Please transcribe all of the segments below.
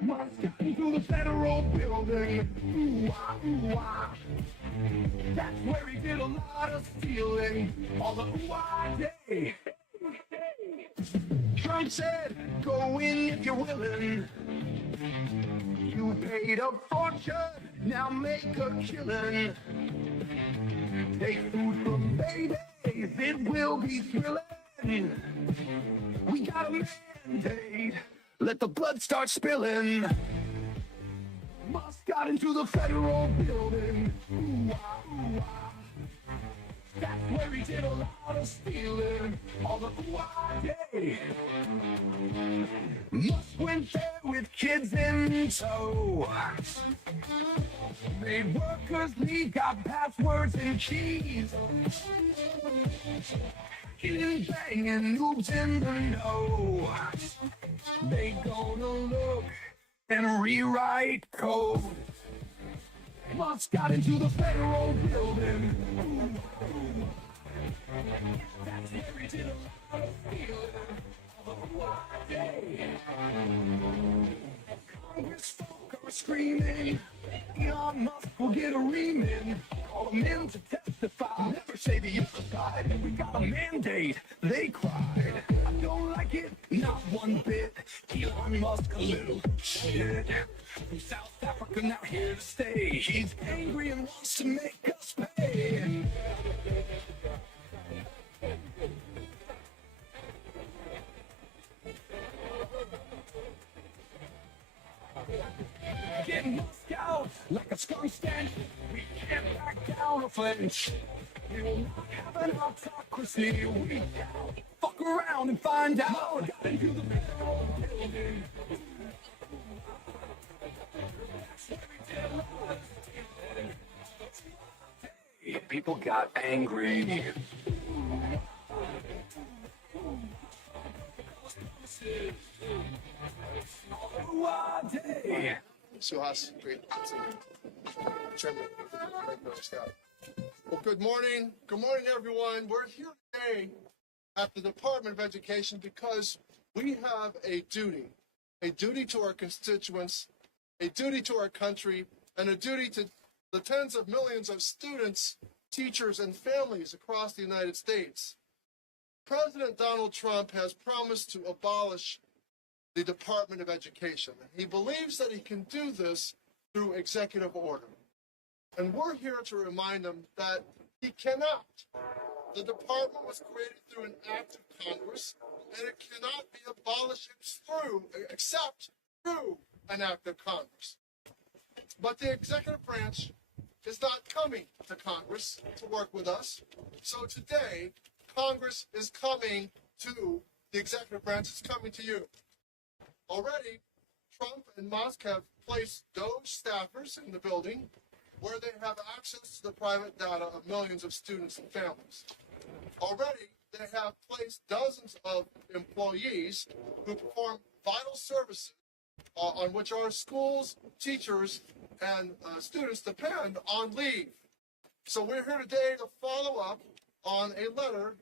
Must get into the federal building. Ooh, ah, ooh, ah. That's where he did a lot of stealing. All the ooh, ah, day. Trump said, go in if you're willing. You paid a fortune, now make a killing. Take food from babies, it will be thrilling. We got a mandate, let the blood start spilling. Musk got into the federal building. Ooh, ah, ooh, ah. That's where he did a lot of stealing. All the ooh, ah, day. Musk went there with kids in tow. Made workers leave, got passwords and keys. Hacking, banging, noobs in the know. They gonna look and rewrite code. Musk got into the federal building. That's where he did a lot of stealing. Congress folk are screaming, Elon Musk will get a ream-in. Call them in to testify, never say the other side. We got a mandate, they cried. I don't like it, not one bit. Elon Musk a little shit. From South Africa now here to stay. He's angry and wants to make us pay. Get Musk out like a skunk stench. We can't back down or flinch. We will not have an autocracy. We fuck around and find out. Got into the federal building. People got angry. So House, great. Chairman, Scott. Well, good morning. Good morning, everyone. We're here today at the Department of Education because we have a duty to our constituents, a duty to our country, and a duty to the tens of millions of students, teachers, and families across the United States. President Donald Trump has promised to abolish the Department of Education. He believes that he can do this through executive order. And we're here to remind him that he cannot. The department was created through an act of Congress, and it cannot be abolished except through an act of Congress. But the executive branch is not coming to Congress to work with us. So today, Congress is coming to the executive branch, is coming to you. Already, Trump and Musk have placed Doge staffers in the building where they have access to the private data of millions of students and families. Already, they have placed dozens of employees who perform vital services on which our schools, teachers, and students depend on leave. So we're here today to follow up on a letter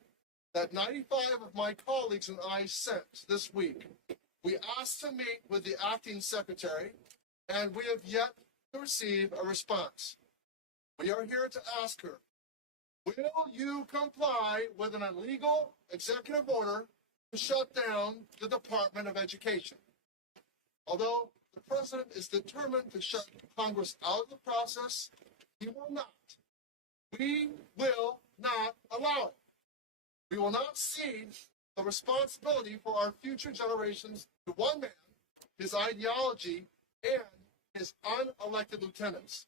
that 95 of my colleagues and I sent this week. We asked to meet with the acting secretary, and we have yet to receive a response. We are here to ask her, will you comply with an illegal executive order to shut down the Department of Education? Although the president is determined to shut Congress out of the process, he will not. We will not allow it. We will not cede the responsibility for our future generations to one man, his ideology, and his unelected lieutenants.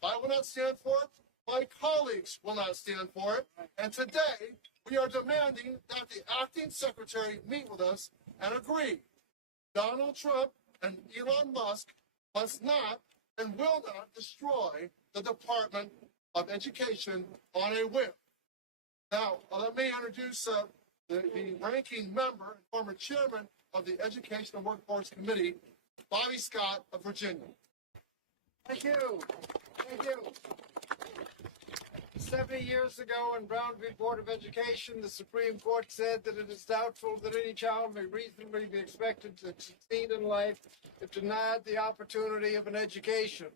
I will not stand for it. My colleagues will not stand for it. And today, we are demanding that the acting secretary meet with us and agree. Donald Trump and Elon Musk must not and will not destroy the Department of Education on a whim. Now, let me introduce the ranking member and former chairman of the Education and Workforce Committee, Bobby Scott of Virginia. Thank you. Thank you. 70 years ago in Brown v. Board of Education, the Supreme Court said that it is doubtful that any child may reasonably be expected to succeed in life if denied the opportunity of an education.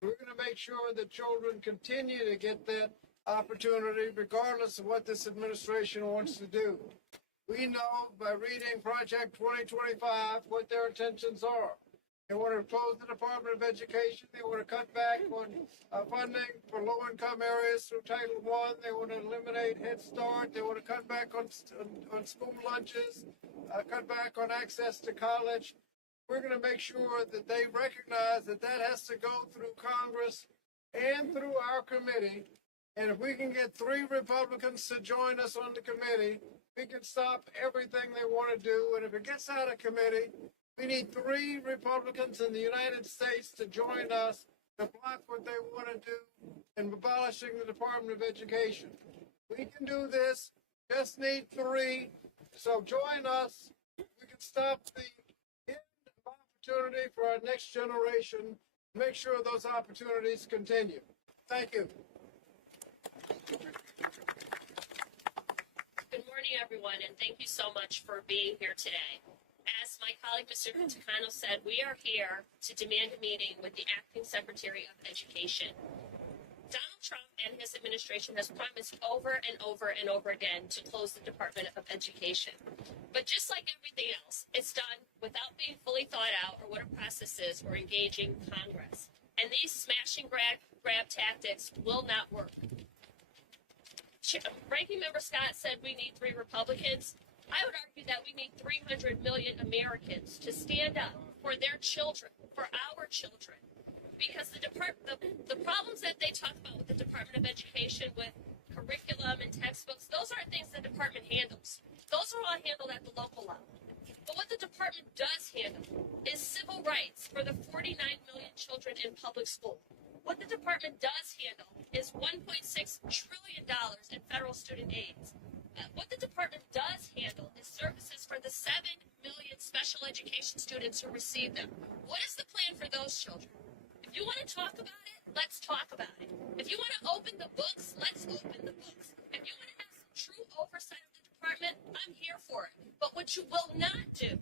We're going to make sure that children continue to get that opportunity regardless of what this administration wants to do. We know by reading Project 2025 what their intentions are. They want to close the Department of Education. They want to cut back on funding for low-income areas through Title I. They want to eliminate Head Start. They want to cut back on school lunches, cut back on access to college. We're going to make sure that they recognize that that has to go through Congress and through our committee. And if we can get 3 Republicans to join us on the committee, we can stop everything they want to do. And if it gets out of committee, we need 3 Republicans in the United States to join us to block what they want to do in abolishing the Department of Education. We can do this, just need 3. So join us. We can stop the end of opportunity for our next generation, make sure those opportunities continue. Thank you. Good morning, everyone, and thank you so much for being here today. As my colleague, Mr. Takano, said, we are here to demand a meeting with the Acting Secretary of Education. Donald Trump and his administration has promised over and over and over again to close the Department of Education. But just like everything else, it's done without being fully thought out or what a process is or engaging Congress. And these smash and grab tactics will not work. Ranking Member Scott said we need 3 Republicans. I would argue that we need 300 million Americans to stand up for their children, for our children. Because the problems that they talk about with the Department of Education, with curriculum and textbooks, those aren't things the department handles. Those are all handled at the local level. But what the department does handle is civil rights for the 49 million children in public school. What the department does handle is $1.6 trillion in federal student aids. What the department does handle is services for the 7 million special education students who receive them. What is the plan for those children? If you want to talk about it, let's talk about it. If you want to open the books, let's open the books. If you want to have some true oversight of the department, I'm here for it. But what you will not do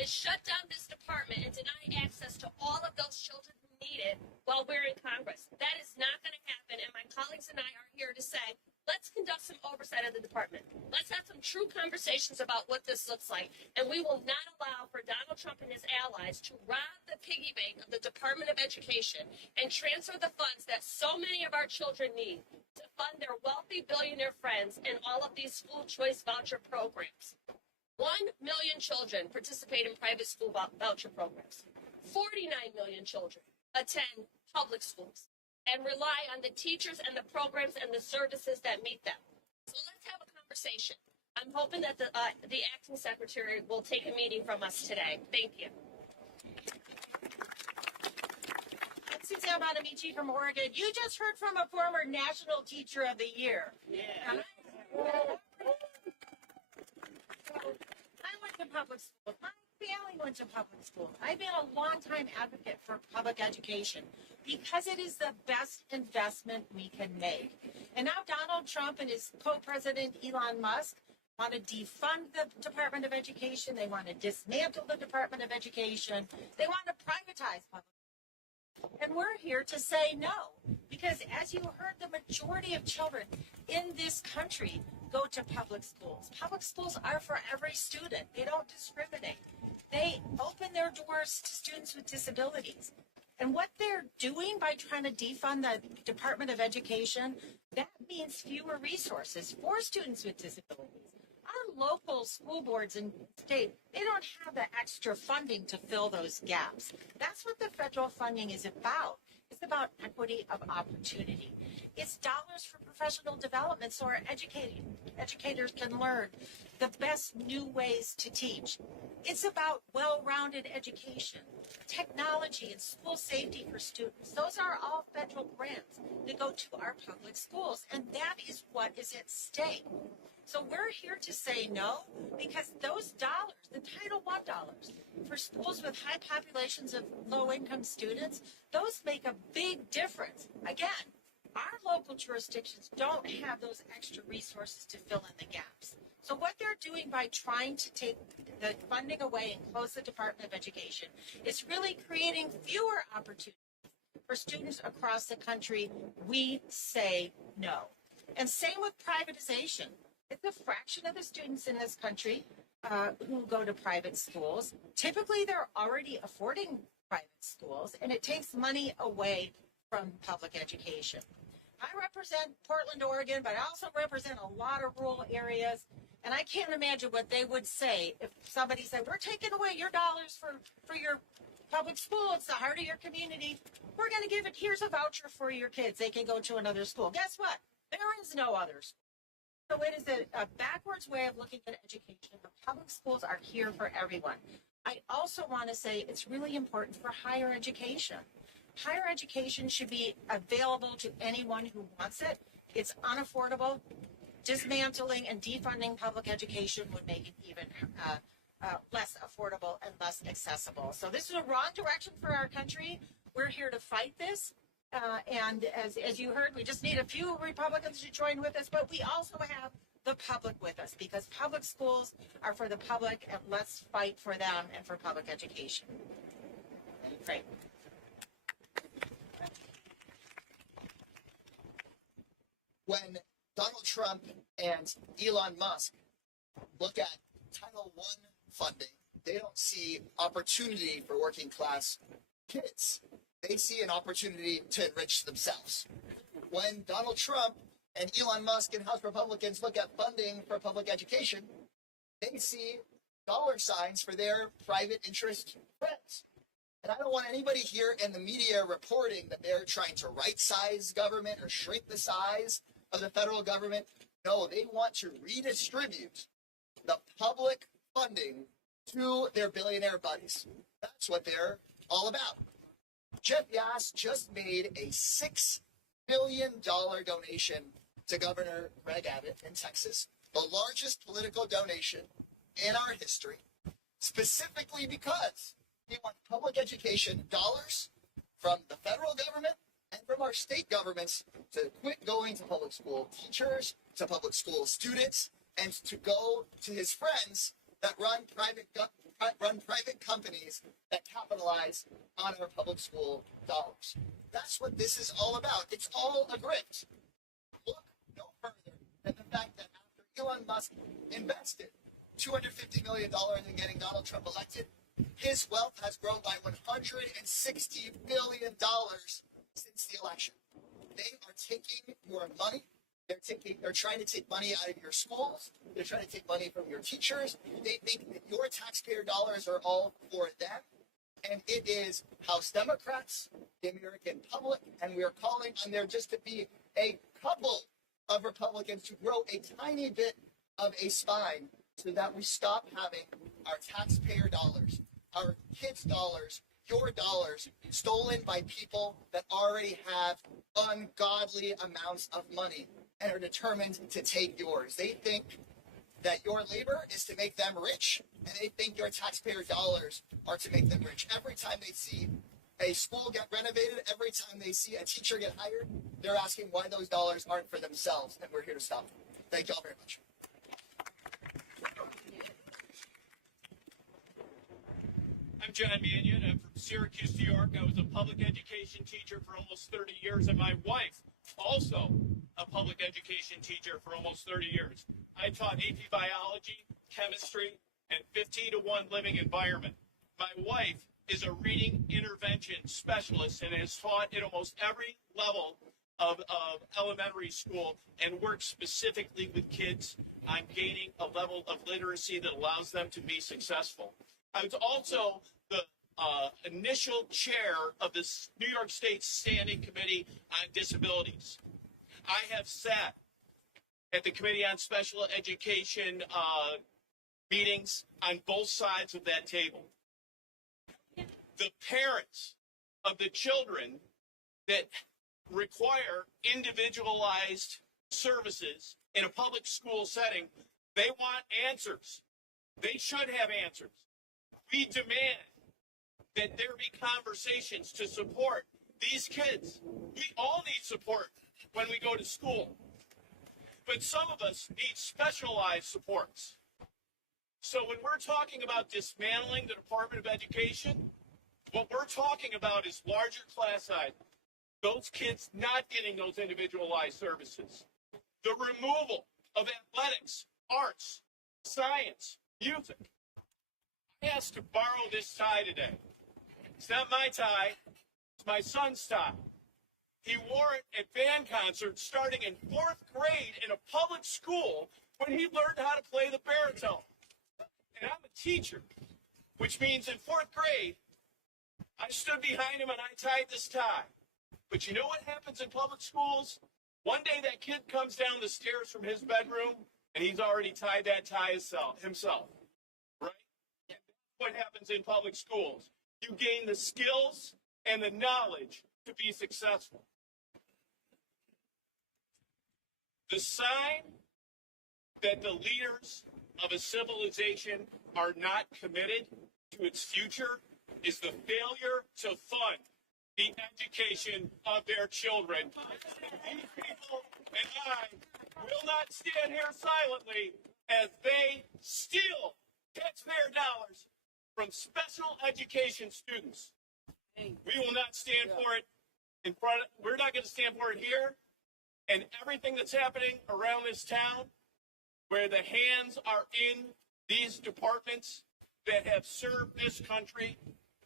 is shut down this department and deny access to all of those children who need it while we're in Congress. That is not going to happen, and my colleagues and I are here to say, let's conduct some oversight of the department. Let's have some true conversations about what this looks like, and we will not allow for Donald Trump and his allies to rob the piggy bank of the Department of Education and transfer the funds that so many of our children need to fund their wealthy billionaire friends and all of these school choice voucher programs. 1 million children participate in private school voucher programs. 49 million children attend public schools and rely on the teachers and the programs and the services that meet them. So let's have a conversation. I'm hoping that the acting secretary will take a meeting from us today. Thank you. I'm Suzanne Bonamici from Oregon. You just heard from a former National Teacher of the Year. Yeah. I went to public school. My family went to public school. I've been a longtime advocate for public education because it is the best investment we can make. And now Donald Trump and his co-president Elon Musk want to defund the Department of Education. They want to dismantle the Department of Education. They want to privatize public school. And we're here to say no, because as you heard, the majority of children in this country go to public schools. Public schools are for every student. They don't discriminate. They open their doors to students with disabilities. And what they're doing by trying to defund the Department of Education, that means fewer resources for students with disabilities. Our local school boards and state, they don't have the extra funding to fill those gaps. That's what the federal funding is about. It's about equity of opportunity. It's dollars for professional development so our educators can learn the best new ways to teach. It's about well-rounded education, technology, and school safety for students. Those are all federal grants that go to our public schools, and that is what is at stake. So we're here to say no, because those dollars, the Title I dollars, for schools with high populations of low-income students, those make a big difference. Again, Our local jurisdictions don't have those extra resources to fill in the gaps. So what they're doing by trying to take the funding away and close the Department of Education is really creating fewer opportunities for students across the country. We say no. And same with privatization. It's a fraction of the students in this country who go to private schools. Typically, they're already affording private schools, and it takes money away from public education. I represent Portland, Oregon, but I also represent a lot of rural areas, and I can't imagine what they would say if somebody said, we're taking away your dollars for your public school. It's the heart of your community. We're going to give it, here's a voucher for your kids. They can go to another school. Guess what? There is no other school. So it is a backwards way of looking at education. The public schools are here for everyone. I also want to say it's really important for higher education. Higher education should be available to anyone who wants it. It's unaffordable. Dismantling and defunding public education would make it even less affordable and less accessible. So this is a wrong direction for our country. We're here to fight this. And as you heard, we just need a few Republicans to join with us, but we also have the public with us because public schools are for the public, and let's fight for them and for public education. Great. When Donald Trump and Elon Musk look at Title I funding, they don't see opportunity for working class kids. They see an opportunity to enrich themselves. When Donald Trump and Elon Musk and House Republicans look at funding for public education, they see dollar signs for their private interest friends. And I don't want anybody here in the media reporting that they're trying to right-size government or shrink the size of the federal government. No, they want to redistribute the public funding to their billionaire buddies. That's what they're all about. Jeff Yass just made a $6 billion donation to Governor Greg Abbott in Texas, the largest political donation in our history, specifically because he wants public education dollars from the federal government and from our state governments to quit going to public school teachers, to public school students, and to go to his friends that run private companies that capitalize on our public school dollars. That's what this is all about. It's all a grift. Look no further than the fact that after Elon Musk invested $250 million in getting Donald Trump elected, his wealth has grown by $160 billion since the election. They are taking your money. They're trying to take money out of your schools. They're trying to take money from your teachers. They think that your taxpayer dollars are all for them. And it is House Democrats, the American public, and we are calling on there just to be a couple of Republicans to grow a tiny bit of a spine so that we stop having our taxpayer dollars, our kids' dollars, your dollars stolen by people that already have ungodly amounts of money and are determined to take yours. They think that your labor is to make them rich, and they think your taxpayer dollars are to make them rich. Every time they see a school get renovated, every time they see a teacher get hired, they're asking why those dollars aren't for themselves, and we're here to stop them. Thank you all very much. I'm John Mannion. I'm from Syracuse, New York. I was a public education teacher for almost 30 years, and my wife also a public education teacher for almost 30 years. I taught AP biology, chemistry, and 15-to-1 living environment. My wife is a reading intervention specialist and has taught at almost every level of elementary school and works specifically with kids on gaining a level of literacy that allows them to be successful. I was also the initial chair of the New York State Standing Committee on Disabilities. I have sat at the Committee on Special Education meetings on both sides of that table. The parents of the children that require individualized services in a public school setting, they want answers. They should have answers. We demand that there be conversations to support these kids. We all need support when we go to school. But some of us need specialized supports. So when we're talking about dismantling the Department of Education, what we're talking about is larger class size, those kids not getting those individualized services, the removal of athletics, arts, science, music. I asked to borrow this tie today. It's not my tie, it's my son's tie. He wore it at band concerts starting in 4th grade in a public school when he learned how to play the baritone. And I'm a teacher, which means in 4th grade, I stood behind him and I tied this tie. But you know what happens in public schools? One day that kid comes down the stairs from his bedroom and he's already tied that tie himself, right? And that's what happens in public schools. You gain the skills and the knowledge to be successful. The sign that the leaders of a civilization are not committed to its future is the failure to fund the education of their children. These people and I will not stand here silently as they steal taxpayer dollars from special education students. We will not stand for it we're not going to stand for it here. And everything that's happening around this town, where the hands are in these departments that have served this country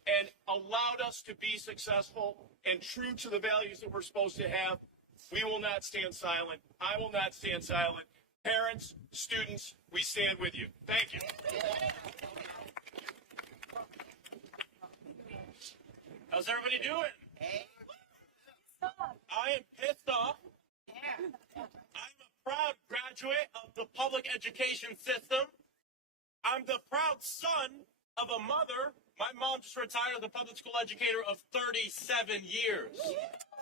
and allowed us to be successful and true to the values that we're supposed to have, we will not stand silent. I will not stand silent. Parents, students, we stand with you. Thank you. How's everybody doing? I am pissed off. I'm a proud graduate of the public education system. I'm the proud son of a mother. My mom just retired as a public school educator of 37 years,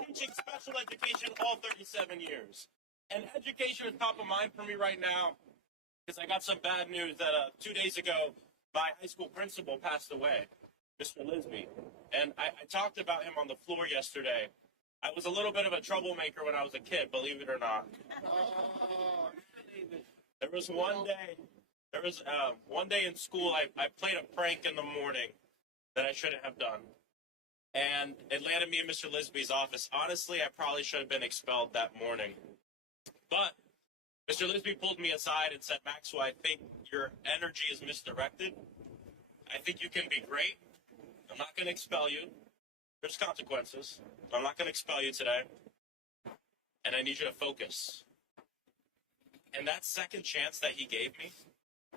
teaching special education all 37 years. And education is top of mind for me right now because I got some bad news that 2 days ago, my high school principal passed away, Mr. Lisby. And I talked about him on the floor yesterday. I was a little bit of a troublemaker when I was a kid, believe it or not. There was one day in school, I played a prank in the morning that I shouldn't have done. And it landed me in Mr. Lisby's office. Honestly, I probably should have been expelled that morning. But Mr. Lisby pulled me aside and said, Maxwell, I think your energy is misdirected. I think you can be great. I'm not going to expel you. There's consequences. I'm not going to expel you today. And I need you to focus. And that second chance that he gave me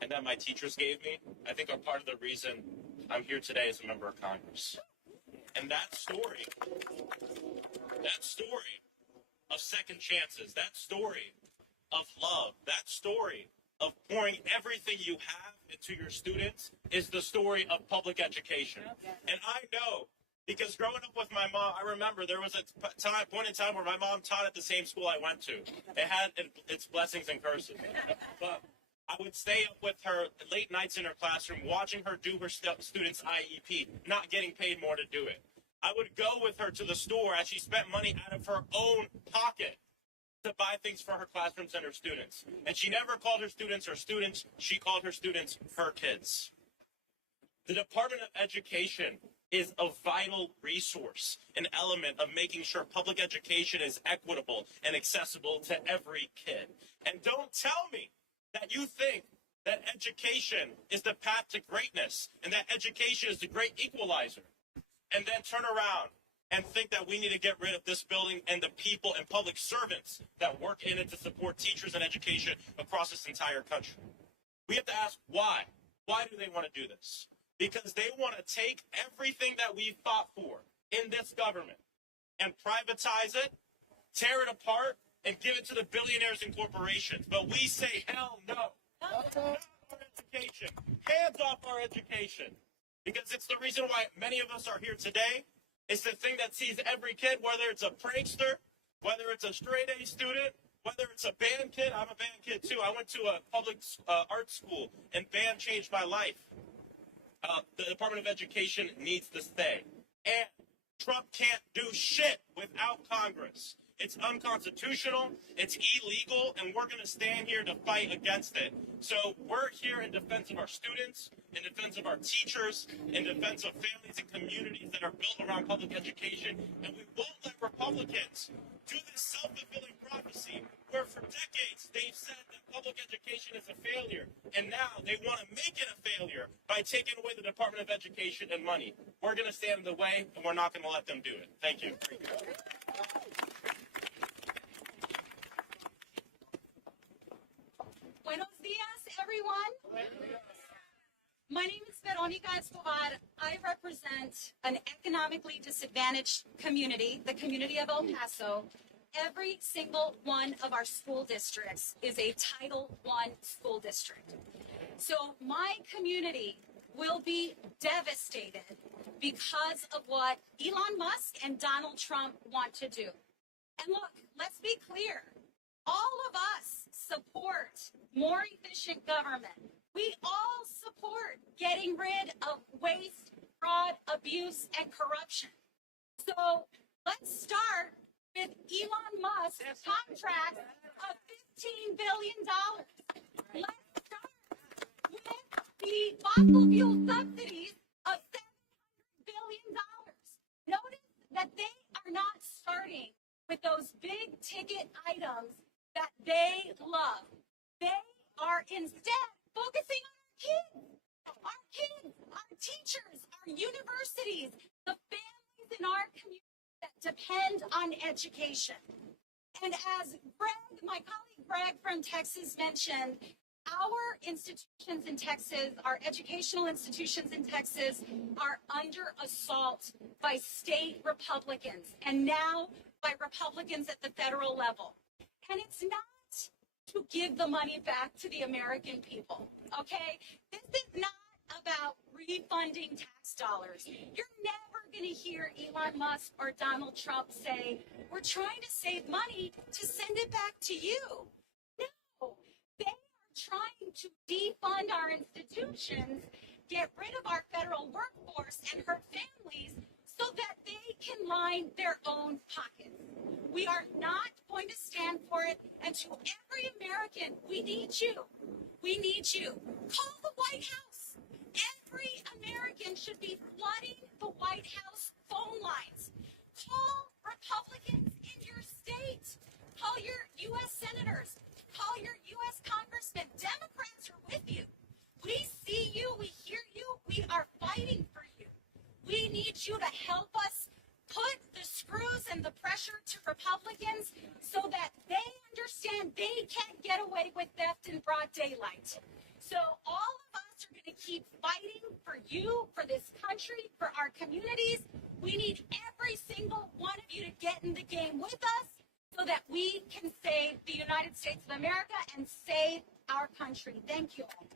and that my teachers gave me, I think are part of the reason I'm here today as a member of Congress. And that story of second chances, that story of love, that story of pouring everything you have into your students is the story of public education. And I know, because growing up with my mom, I remember there was a point in time where my mom taught at the same school I went to. It had its blessings and curses. But I would stay up with her late nights in her classroom, watching her do her students' IEP, not getting paid more to do it. I would go with her to the store as she spent money out of her own pocket to buy things for her classrooms and her students. And she never called her students, she called her students her kids. The Department of Education is a vital resource, an element of making sure public education is equitable and accessible to every kid. And don't tell me that you think that education is the path to greatness and that education is the great equalizer, and then turn around and think that we need to get rid of this building and the people and public servants that work in it to support teachers and education across this entire country. We have to ask why. Why do they want to do this? Because they want to take everything that we fought for in this government and privatize it, tear it apart, and give it to the billionaires and corporations. But we say, hell no. Not our education. Hands off our education. Because it's the reason why many of us are here today. It's the thing that sees every kid, whether it's a prankster, whether it's a straight A student, whether it's a band kid. I'm a band kid too. I went to a public art school, and band changed my life. The Department of Education needs to stay. And Trump can't do shit without Congress. It's unconstitutional, it's illegal, and we're going to stand here to fight against it. So we're here in defense of our students, in defense of our teachers, in defense of families and communities that are built around public education, and we won't let Republicans do this self-fulfilling prophecy where for decades they've said that public education is a failure, and now they want to make it a failure by taking away the Department of Education and money. We're going to stand in the way, and we're not going to let them do it. Thank you. Buenos dias, everyone. My name is Veronica Escobar. I represent an economically disadvantaged community, the community of El Paso. Every single one of our school districts is a Title I school district. So my community will be devastated because of what Elon Musk and Donald Trump want to do. And look, let's be clear. All of us support more efficient government. We all support getting rid of waste, fraud, abuse, and corruption. So let's start with Elon Musk's contract of $15 billion. Let's start with the fossil fuel subsidies of $700 billion. Notice that they are not starting with those big ticket items that they love. They are instead focusing on our teachers, our universities, the families in our community that depend on education. And as Greg, my colleague Greg from Texas mentioned, our institutions in Texas, our educational institutions in Texas are under assault by state Republicans and now by Republicans at the federal level. And it's not to give the money back to the American people, okay? This is not about refunding tax dollars. You're never going to hear Elon Musk or Donald Trump say, we're trying to save money to send it back to you. No, they are trying to defund our institutions, get rid of our federal workforce and hurt families so that they can line their own pockets. We are not going to stand for it. And to every American, we need you. We need you. Call the White House. Every American should be flooding the White House phone lines. Call Republicans in your state. Call your U.S. senators. Call your U.S. congressmen. Democrats are with you. We see you. We hear you. We are fighting for you. We need you to help us put the screws and the pressure to Republicans so that they understand they can't get away with theft in broad daylight. So all of us are going to keep fighting for you, for this country, for our communities. We need every single one of you to get in the game with us so that we can save the United States of America and save our country. Thank you all.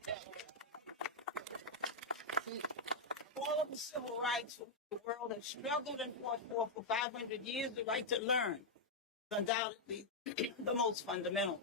All of the civil rights the world has struggled and fought for 500 years, the right to learn, is undoubtedly the most fundamental.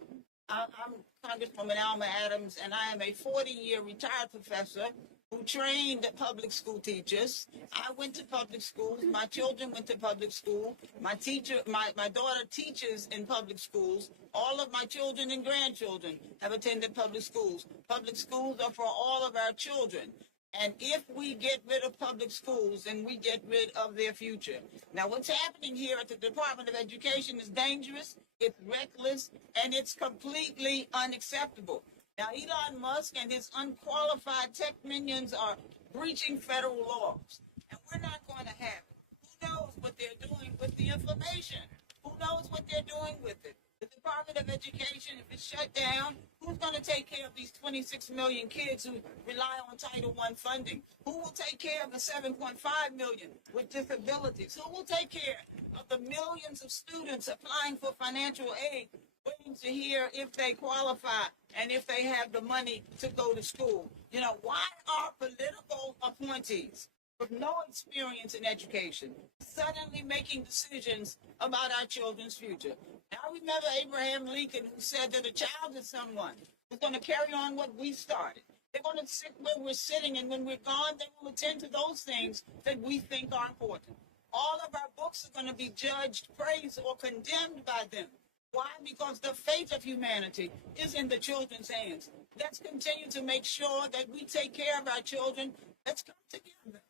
I'm Congresswoman Alma Adams, and I am a 40-year retired professor who trained public school teachers. I went to public schools. My children went to public school. My daughter teaches in public schools. All of my children and grandchildren have attended public schools. Public schools are for all of our children. And if we get rid of public schools, then we get rid of their future. Now, what's happening here at the Department of Education is dangerous, it's reckless, and it's completely unacceptable. Now, Elon Musk and his unqualified tech minions are breaching federal laws, and we're not going to have it. Who knows what they're doing with the information? Who knows what they're doing with it? The Department of Education, if it's shut down, who's going to take care of these 26 million kids who rely on Title I funding? Who will take care of the 7.5 million with disabilities? Who will take care of the millions of students applying for financial aid, waiting to hear if they qualify and if they have the money to go to school? You know, why are political appointees with no experience in education suddenly making decisions about our children's future? Now, I remember Abraham Lincoln, who said that a child is someone who's going to carry on what we started. They're going to sit where we're sitting, and when we're gone, they will attend to those things that we think are important. All of our books are going to be judged, praised, or condemned by them. Why? Because the fate of humanity is in the children's hands. Let's continue to make sure that we take care of our children. Let's come together.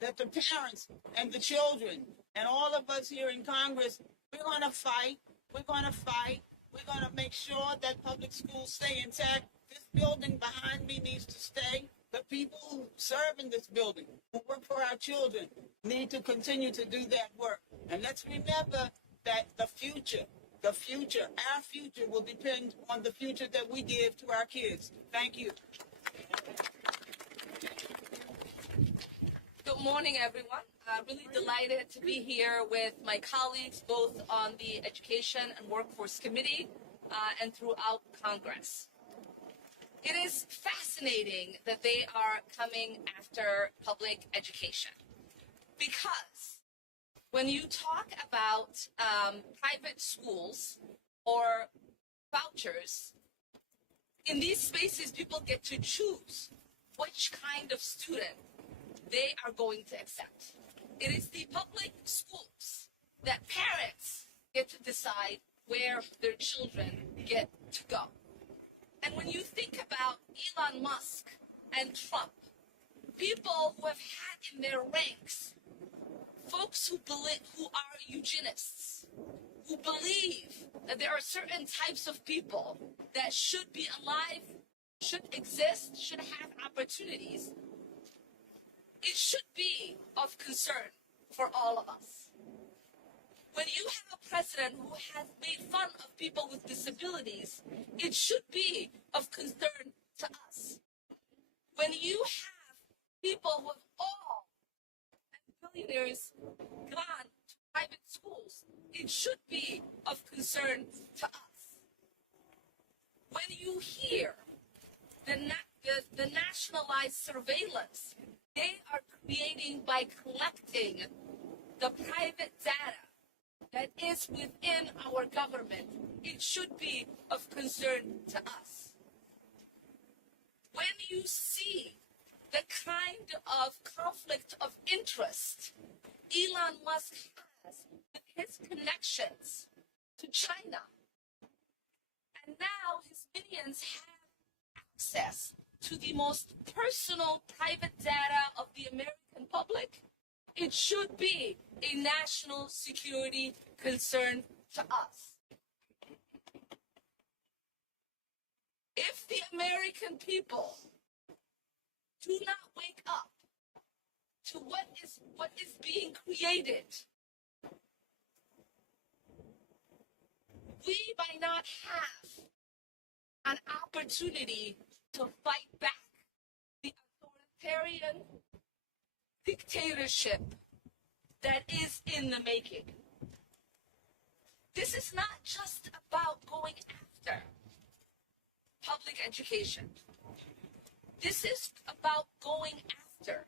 That the parents and the children and all of us here in Congress, we're going to fight. We're going to fight. We're going to make sure that public schools stay intact. This building behind me needs to stay. The people who serve in this building, who work for our children, need to continue to do that work. And let's remember that our future will depend on the future that we give to our kids. Thank you. Good morning, everyone. I'm really delighted to be here with my colleagues, both on the Education and Workforce Committee and throughout Congress. It is fascinating that they are coming after public education, because when you talk about private schools or vouchers, in these spaces, people get to choose which kind of student they are going to accept. It is the public schools that parents get to decide where their children get to go. And when you think about Elon Musk and Trump, people who have had in their ranks folks who are eugenists, who believe that there are certain types of people that should be alive, should exist, should have opportunities, it should be of concern for all of us. When you have a president who has made fun of people with disabilities, it should be of concern to us. When you have people who have all billionaires gone to private schools, it should be of concern to us. When you hear the nationalized surveillance they are creating by collecting the private data that is within our government, it should be of concern to us. When you see the kind of conflict of interest Elon Musk has with his connections to China, and now his minions have access to the most personal private data of the American public, it should be a national security concern to us. If the American people do not wake up to what is being created, we might not have an opportunity to fight back the authoritarian dictatorship that is in the making. This is not just about going after public education. This is about going after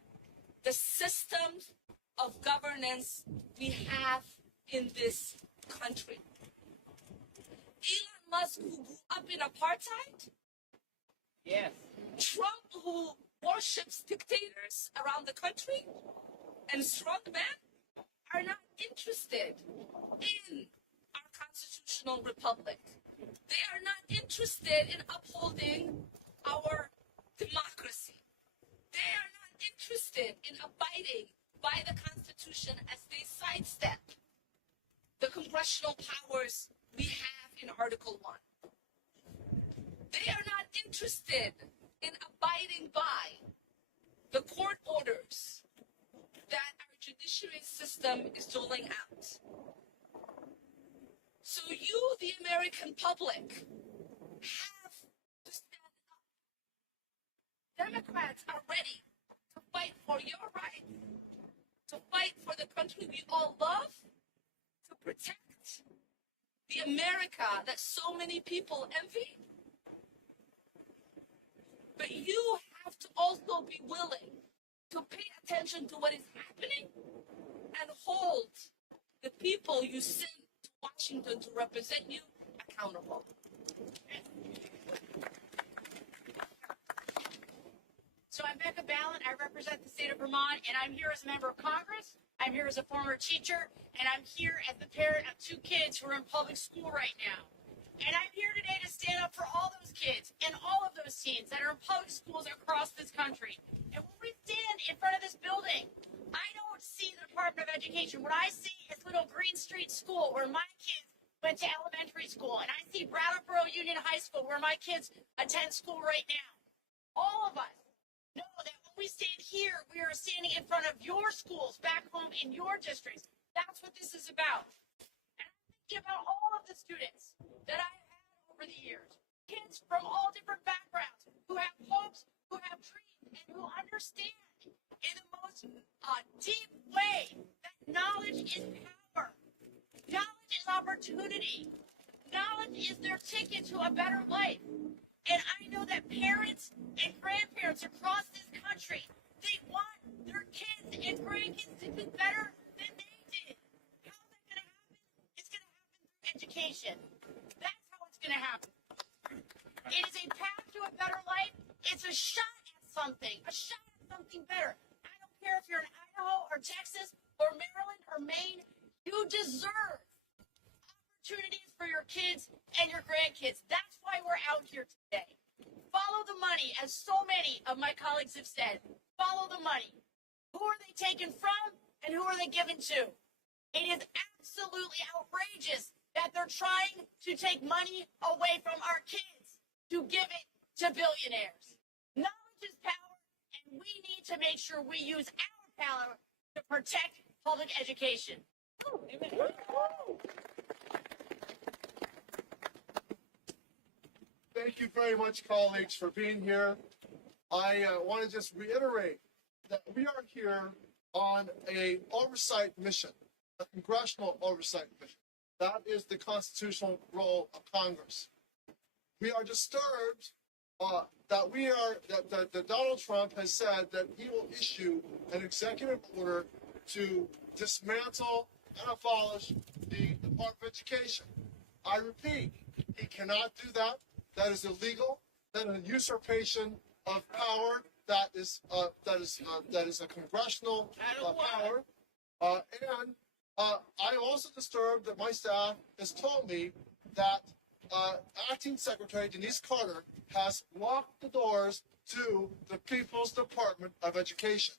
the systems of governance we have in this country. Elon Musk, who grew up in apartheid, Yes. Trump, who worships dictators around the country, and strongmen are not interested in our constitutional republic. They are not interested in upholding our democracy. They are not interested in abiding by the Constitution as they sidestep the congressional powers we have in Article 1. They are not interested in abiding by the court orders that our judiciary system is doling out. So you, the American public, have to stand up. Democrats are ready to fight for your right, to fight for the country we all love, to protect the America that so many people envy. But you have to also be willing to pay attention to what is happening and hold the people you send to Washington to represent you accountable. So I'm Becca Ballin. I represent the state of Vermont, and I'm here as a member of Congress. I'm here as a former teacher, and I'm here as the parent of 2 kids who are in public school right now. And I'm here today to stand up for all those kids and all of those teens that are in public schools across this country. And when we stand in front of this building, I don't see the Department of Education. What I see is Little Green Street School, where my kids went to elementary school, and I see Brattleboro Union High School, where my kids attend school right now. All of us know that when we stand here, we are standing in front of your schools back home in your districts. That's what this is about. And I'm thinking about all of the students that I have had over the years, kids from all different backgrounds who have hopes, who have dreams, and who understand in the most deep way that knowledge is power. Knowledge is opportunity. Knowledge is their ticket to a better life. And I know that parents and grandparents across this country, they want their kids and grandkids to do better than they did. How is that going to happen? It's going to happen through education. That's how it's going to happen. It is a path to a better life. It's a shot at something better. I don't care if you're in Idaho or Texas or Maryland or Maine. You deserve opportunities for your kids and your grandkids. That's why we're out here today. Follow the money, as so many of my colleagues have said. Follow the money. Who are they taken from and who are they given to? It is absolutely outrageous that they're trying to take money away from our kids to give it to billionaires. Knowledge is power, and we need to make sure we use our power to protect public education. Thank you very much, colleagues, for being here. I want to just reiterate that we are here on an oversight mission, a congressional oversight mission. That is the constitutional role of Congress. We are disturbed that Donald Trump has said that he will issue an executive order to dismantle and abolish the Department of Education. I repeat, he cannot do that. That is illegal. That is a usurpation of power. That is a congressional power. And I'm also disturbed that my staff has told me that Acting Secretary Denise Carter has locked the doors to the People's Department of Education.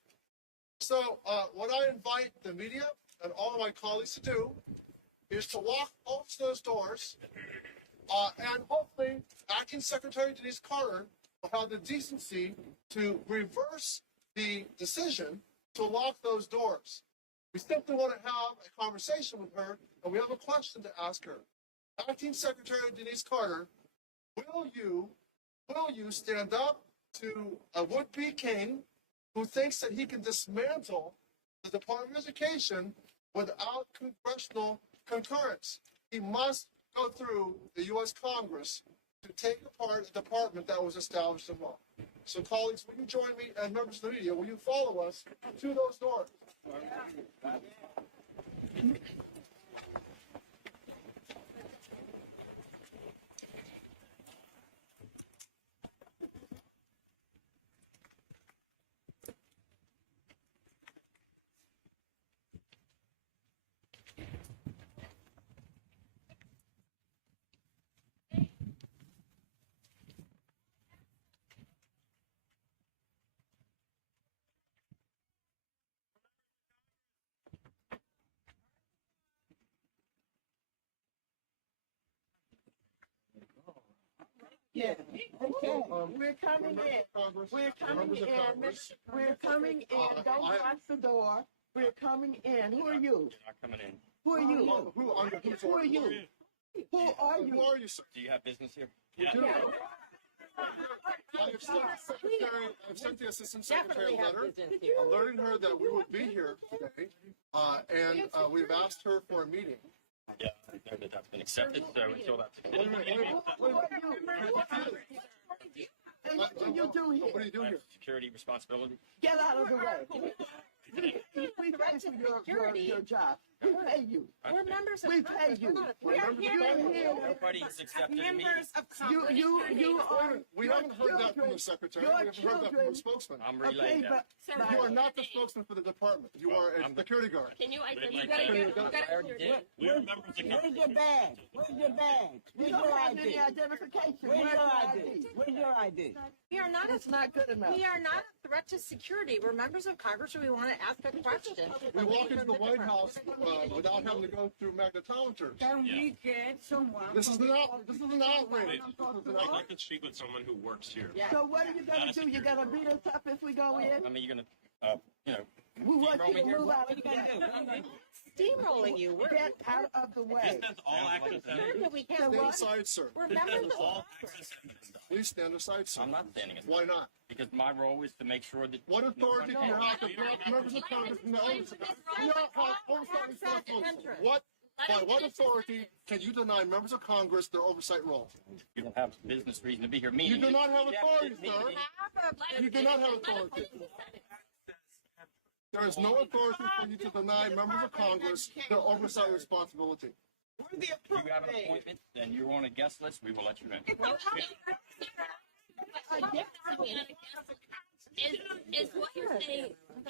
So what I invite the media and all of my colleagues to do is to walk over to those doors, and hopefully Acting Secretary Denise Carter will have the decency to reverse the decision to lock those doors. We simply want to have a conversation with her, and we have a question to ask her. Acting Secretary Denise Carter, will you stand up to a would-be king who thinks that he can dismantle the Department of Education without congressional concurrence? He must go through the U.S. Congress to take apart a department that was established in law. So, colleagues, will you join me, and members of the media, will you follow us to those doors? Yeah. Okay. We're coming in. We're coming in. We're coming in. Don't lock the door. We're coming in. Who are you? You're not coming in. Who are you? Who are you? Who are you? Who are you? Who are you, sir? Do you have business here? Yeah. I've sent the Assistant Secretary a letter alerting her that we would be here today, and we've asked her for a meeting. Yeah, I know that that's been accepted, so until that's accepted. What do you do here? What do you do here? Security responsibility. Get out of the way. We thank you for your job. We pay you. We're members of We Congress. pay you. We're not- We are here Nobody is accepted in members of Congress. You are. We your haven't heard that from the children- secretary. your We haven't heard that from children- the spokesman. I'm Okay, relaying that. but You are not the spokesman for the department. You are a security guard. Can you identify? I already did. We are members of Where's your badge? Where's your badge? you Where's don't your have any ID? identification. Where's Where's your your ID? Where's your ID? We are not. It's not good enough. We are not a threat to security. We're members of Congress, and we want to ask a question. We walk into the White House without having to go through magnetometers. Can we get someone? This is an outrage. This is an outrage. I'd like to speak with someone who works here. So what are you gonna do? You gonna beat us up if we go in? I mean, you're gonna, We want you to steamroll me move here? out. What are you gonna do? Steamrolling you. We're Get out of the way. This says all access sure evidence. that we can't. Stand What? aside, sir. We're This members says of all Congress. access evidence. Please stand aside, sir. I'm not standing aside. Why not? Because my role is to make sure that. What authority do you have to block members of Congress from the oversight? You don't have oversight responsibility. By what authority can you deny members of Congress their oversight role? You don't have business reason to be here. You do not have authority, Rejected sir. meeting. You do not have authority. There is no authority for you to deny members of Congress their oversight responsibility. Where's the If you have an appropriate? appointment and you're on a guest list, we will let you in.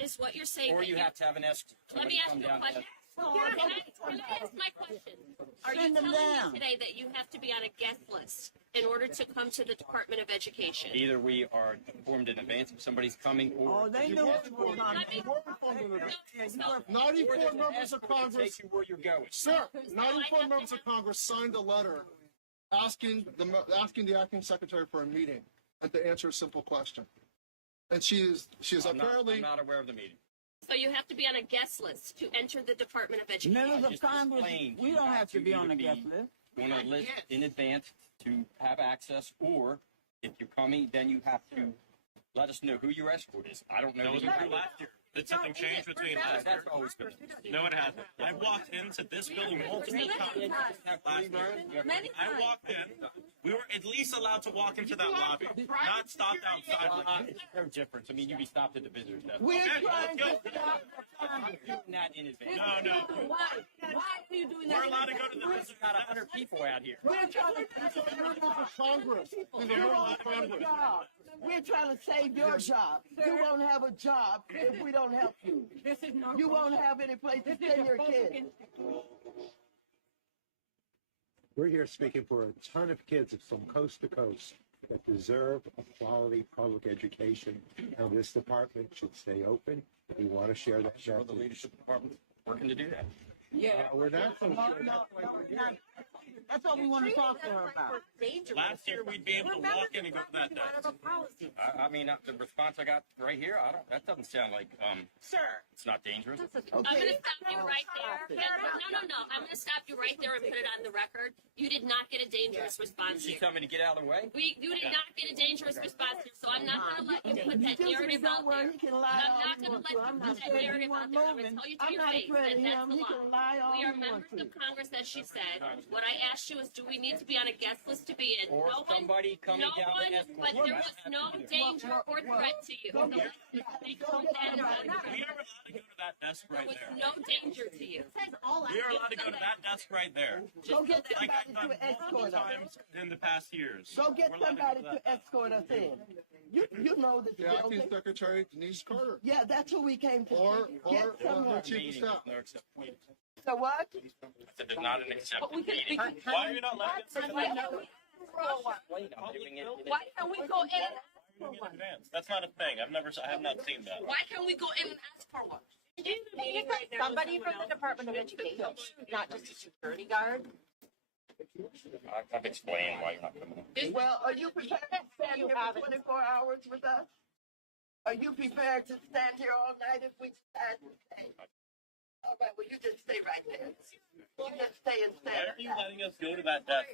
Is what you're saying? Or that you have to have an escort. Let me ask you a question. Can I ask my question? Are you Send them telling down. me today that you have to be on a guest list in order to come to the Department of Education? Either we are informed in advance if somebody's coming, or Oh, they knew it was on. 94 members of Congress, take you where you're going. sir, 94 members of Congress signed a letter asking the acting secretary for a meeting and to answer a simple question. And she is I'm apparently. not aware of the meeting. So you have to be on a guest list to enter the Department of Education. Members of Just Congress, explained we don't have to be on the either guest list. On a list in advance to have access, or if you're coming, then you have to let us know who your escort is. I don't know. That was who you true last year. Did something change between last year? That's always been. No, it hasn't. I walked into this building multiple times last year. I walked in. We were at least allowed to walk into that lobby, not stopped outside. There's no difference. I mean, you'd be stopped at the visitor's desk. We're Okay, trying let's to go. stop. Doing that in advance. No. Why are you doing We're that? allowed to go to the There's visitor's got desk. 100 people out here. We're trying to save members of Congress. You won't have a job. We're trying to save your job. You won't have a job if we don't help you. You won't have any place to send your kids. We're here speaking for a ton of kids from coast to coast that deserve a quality public education, and this department should stay open. We want to share that Sure, the message. leadership department's working to do that. Yeah. We're not so No, sure. no. That's what we want to talk to her about. Last year, we'd be able to walk in and go to that desk. I mean, the response I got right here, that doesn't sound like, Sir. it's not dangerous. I'm going to stop you right there. No. I'm going to stop you right there and put it on the record. You did not get a dangerous response You here. tell me to get out of the way? You did not get a dangerous response here, so I'm not going to let you put that narrative out there. He can lie I'm all not he going to wants let to. you I'm put not that scared he narrative out wasn't there. I'm going to moving. tell you to I'm your not face afraid that of that's him. the He law. can lie all We he are wants members to. of Congress, as she said. What I asked you is, do we need to be on a guest list to be in? Or somebody coming down the escort. But there was no danger or threat to you. Go get We are allowed to go to that desk There right was there. no danger to you. We are allowed to go to that desk right there. Go get Like I've somebody done to escort multiple us. times in the past years. Go get We're allowed somebody go to that escort us in. You know this The acting building. secretary, Denise Carter, Yeah, that's who we came to or see. Get someone. her chief of Meeting staff. with no except- wait. So what? I said there's not an accepted meeting. Why are you not letting us Wait, I'm giving it. Why can't we go in and in advance? That's not a thing. I have not seen that. why can't we go in and ask for one? Somebody from the Department of Education, not just a security guard. I've explained why you're not coming in. Well, are you prepared to stand here for 24 hours with us? Are you prepared to stand here all night if we decide to stay? All right, well, you just stay right there. You just stay and Why stand. aren't you letting us go to that desk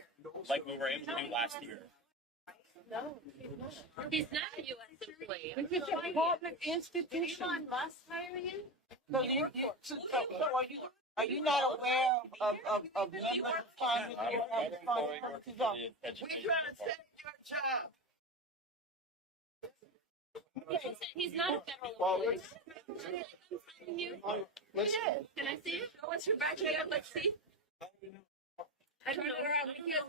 like we were able to do last year? He's not a U.S. employee. This is a public institution. Elon Musk hiring you? So are you not aware of members of Congress who have responsibilities of? We trying to save your job. He's not a federal employee. You? Let's, Can I see it? what's your badge again? Let's see. I don't know.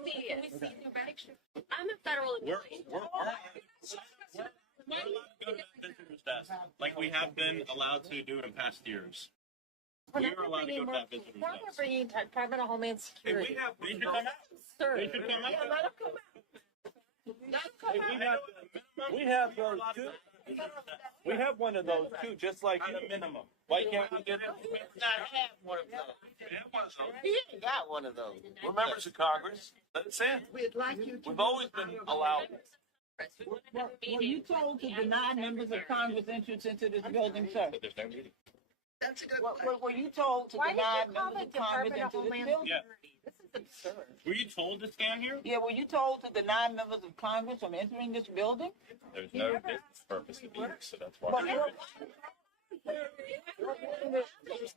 We can't see it. Can we see your badge? I'm a federal employee. We're allowed to go to that visitor's desk, like we have been allowed to do in past years. We are allowed to go to that visitor's Now we're desk. bringing Department of Homeland Hey, Security. they should come out. Sir. They should come out. Yeah, let them come out. Let them come out. We have those too. We have one of those too, just like At a minimum. Why can't we get it? Not have one of those. He ain't got one of those. We're members of Congress. Let it in. We'd like you to. We've always been allowed. Were you told to deny members of Congress entrance into this building, sir? There's no meeting. That's a good question. Were you told to Why did deny you call members it of Congress Department of into this Homeland building? Security? This is absurd. Were you told to stand here? Yeah, were you told to deny members of Congress from entering this building? There's no business purpose to be here, so that's why. But There's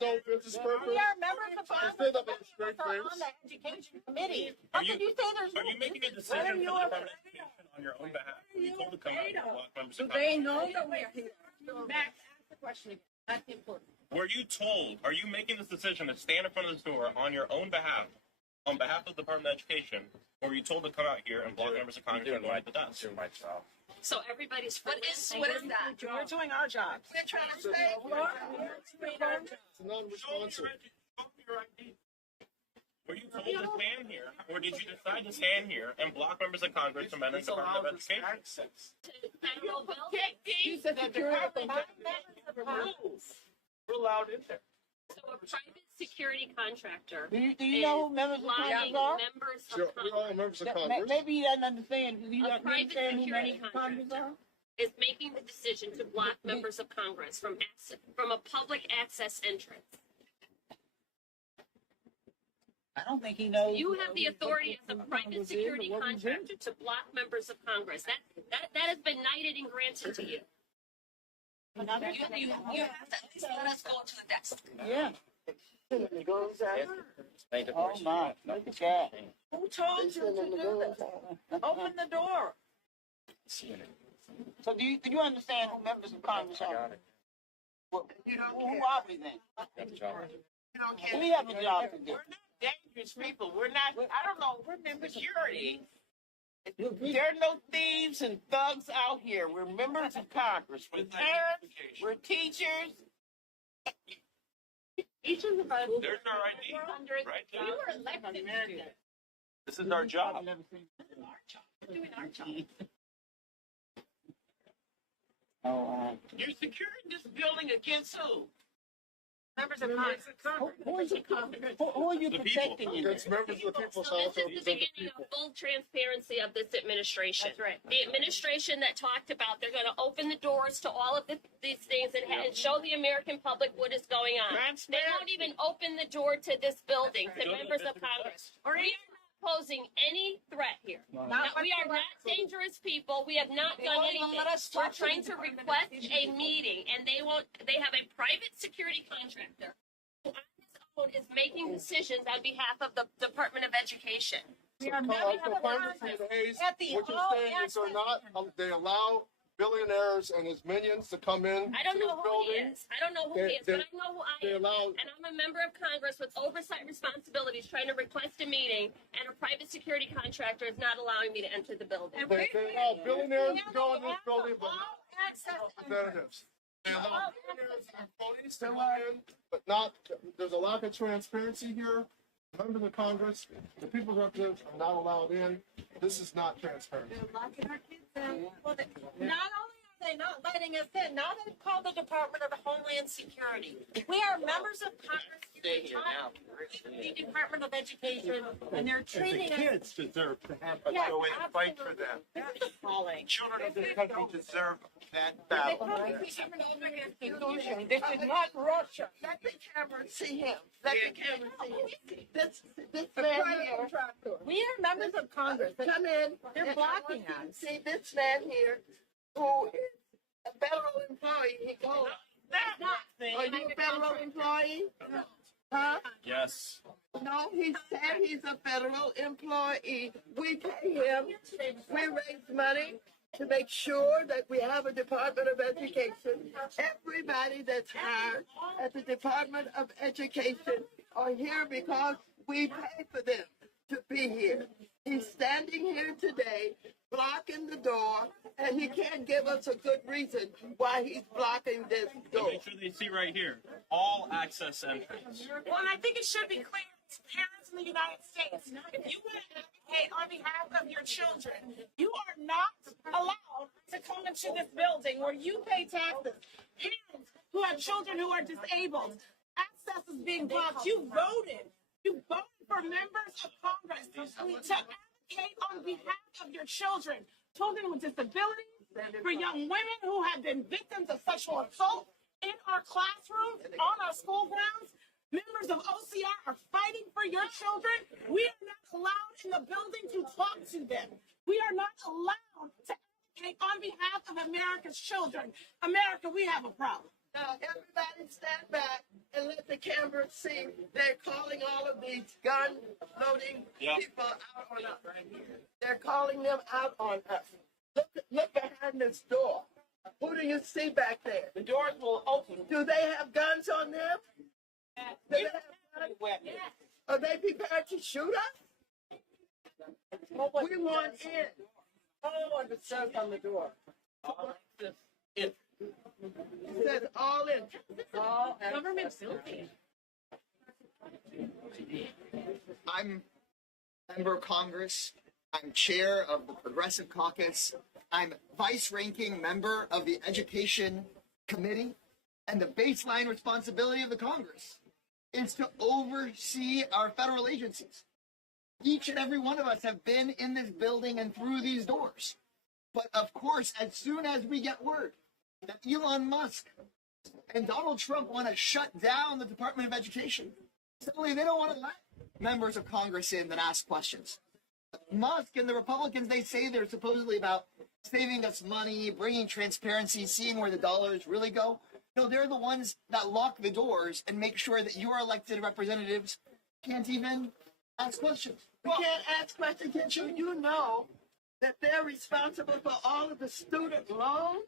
no business purpose. We are members of Say Congress that with a straight are face. on the Education Committee. How can you say there's no Are you making a business? decision for the Department of Education on your own behalf? Were you told to come out and block members of They Congress? know that we're here. Max, ask the question again. That's important. Were you told, are you making this decision to stand in front of this door on your own behalf, on behalf of the Department of Education, or were you told to come out here and block members of Congress from going to the desk? So everybody's What is that? We're doing our job. We're trying to save you. It's non-responsive. Were you told to stand here, or did you decide to stand here and block members of Congress from entering the Department of Education? federal building. you said that We're allowed in there. So a private security contractor Do you know who members of blocking Congress are? members Sure, of we're all Congress members of That- Congress. Maybe you doesn't understand. Do you A private understand who security members of Congress are? is making the decision to block members of Congress from a public access entrance. I don't think he knows. You have the authority as a what private Congress is or security what we do. contractor to block members of Congress. That has been knighted and granted to you. You have to at least let us go to the desk. Yeah. Make a Oh question. my, look at that. Who told you to do this? Open the door. So do you understand who members of Congress are? Well, You don't who care. are we then? You don't care. We have a job to do. We're not dangerous people. We're not, I don't know, we're members of security. There are no thieves and thugs out here. We're members of Congress. We're parents, we're teachers. Each of the There's our ID, right there. we were elected to do this. This is our job. We're doing our job. Oh, You're securing this building against who? Members of Congress. who are you The protecting in It's this? members of the people's So house. this is the beginning of full transparency of this administration. That's right. The administration that talked about they're going to open the doors to all of these things and show the American public what is going on. They won't even open the door to this building to members of Congress. We are not posing any threat here. We are not dangerous people. We have not done anything. We're trying to request a meeting, and they have a private security contractor who on his own is making decisions on behalf of the Department of Education. We are So members of Congressman Congress Hayes, at the what you're all saying is they're access not, they allow billionaires and his minions to come in I don't to this know who he building. is. I don't know who he is, but I know who I They am. allow, And I'm a member of Congress with oversight responsibilities trying to request a meeting, and a private security contractor is not allowing me to enter the building. they allow billionaires to go in this building, but not all access representatives. They allow billionaires and police to come in, but not, there's a lack of transparency here. Members of Congress, the people's representatives are not allowed in. This is not transparent. They're locking our kids in. Well, not only are they not letting us in, now they've called the Department of Homeland Security. We are members of Congress. Stay here now. The Department of Education, and they're And the treating us. kids deserve to have us Yeah, go in and fight for them. Children of this country deserve that battle. This is not Russia. Let the camera see him. Let the camera see him. This man here. We are members of Congress. Come in. They're and blocking I want you to us. See this man here, who is a federal employee. He goes. Are you a federal employee? Huh? Yes. No, he said he's a federal employee. We pay him. We raise money to make sure that we have a Department of Education. Everybody that's hired at the Department of Education are here because we pay for them to be here. He's standing here today, blocking the door, and he can't give us a good reason why he's blocking this door. Make sure they see right here, all access entrance. Well, and I think it should be clear to parents in the United States, if you want to advocate on behalf of your children, you are not allowed to come into this building where you pay taxes. Parents who have children who are disabled, access is being blocked. You voted for members of Congress to advocate on behalf of your children, children with disabilities, for young women who have been victims of sexual assault in our classrooms, on our school grounds. Members of OCR are fighting for your children. We are not allowed in the building to talk to them. We are not allowed to advocate on behalf of America's children. America, we have a problem. Now, everybody stand back and let the cameras see. They're calling all of these gun-loading people out on us. They're calling them out on us. Look behind this door. Who do you see back there? The doors will open. Do they have guns on them? Do they have guns? Are they prepared to shoot us? We want in. I don't know what it says on the door. It says all in. All government building. I'm a member of Congress. I'm chair of the Progressive Caucus. I'm vice-ranking member of the Education Committee. And the baseline responsibility of the Congress is to oversee our federal agencies. Each and every one of us have been in this building and through these doors. But of course, as soon as we get word that Elon Musk and Donald Trump want to shut down the Department of Education, suddenly they don't want to let members of Congress in that ask questions. Musk and the Republicans, they say they're supposedly about saving us money, bringing transparency, seeing where the dollars really go. No, they're the ones that lock the doors and make sure that your elected representatives can't even ask questions. We can't ask questions. You know that they're responsible for all of the student loans